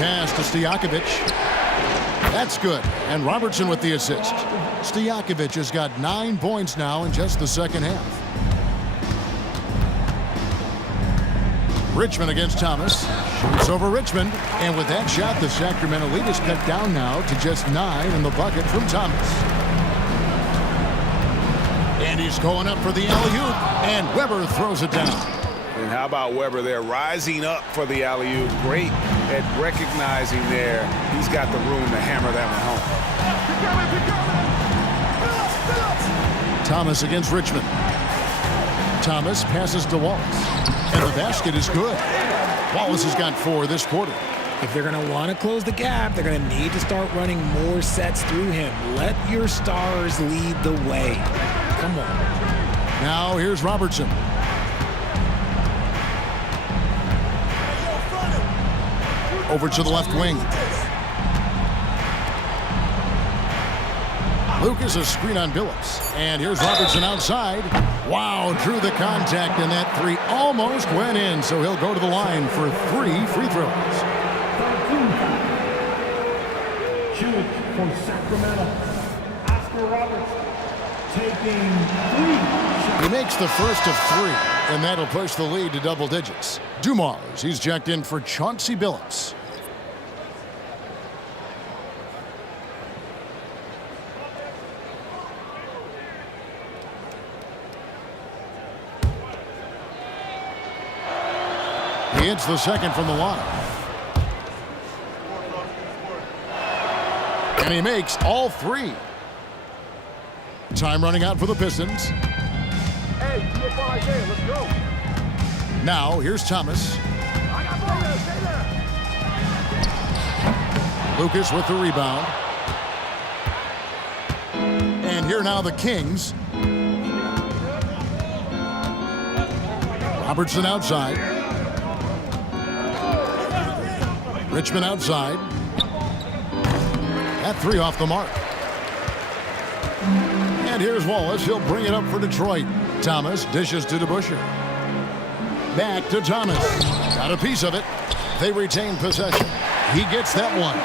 Pass to Stojakovic. That's good. And Robertson with the assist. Stojakovic has got 9 points now in just the second half. Richmond against Thomas. Shoots over Richmond. And with that shot, the Sacramento lead is cut down now to just 9 in the bucket from Thomas. And he's going up for the alley-oop. And Weber throws it down. And how about Weber there rising up for the alley-oop? Great at recognizing there. He's got the room to hammer that one home. Thomas against Richmond. Thomas passes to Wallace. And the basket is good. Wallace has got 4 this quarter. If they're going to want to close the gap, they're going to need to start running more sets through him. Let your stars lead the way. Come on. Now here's Robertson. Over to the left wing. Lucas a screen on Phillips. And here's Robertson outside. Wow, drew the contact, and that 3 almost went in. So he'll go to the line for 3 free throws. Shooting from Sacramento. Oscar Roberts taking 3. He makes the first of 3, and that'll push the lead to double digits. Dumars, he's checked in for Chauncey Billups. He hits the second from the line. And he makes all 3. Time running out for the Pistons. Hey, let's go. Now, here's Thomas. Lucas with the rebound. And here now the Kings. Robertson outside. Richmond outside. That 3 off the mark. And here's Wallace. He'll bring it up for Detroit. Thomas dishes to DeBusschere. Back to Thomas. Got a piece of it. They retain possession. He gets that one.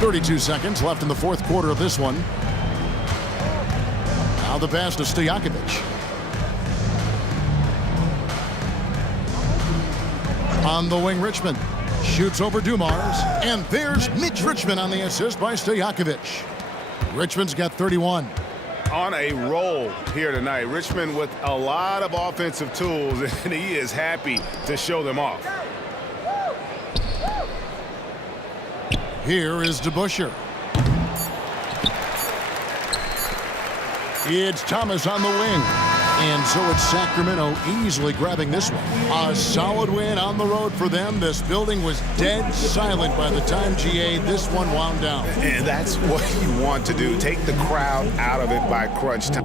32 seconds left in the 4th quarter of this one. Now the pass to Stojakovic. On the wing, Richmond shoots over Dumars, and there's Mitch Richmond on the assist by Stojakovic. Richmond's got 31. on a roll here tonight. Richmond with a lot of offensive tools, and he is happy to show them off. Here is DeBusschere. It's Thomas on the wing. And so it's Sacramento easily grabbing this one. A solid win on the road for them. This building was dead silent by the time, GA, this one wound down. And that's what you want to do. Take the crowd out of it by crunch time.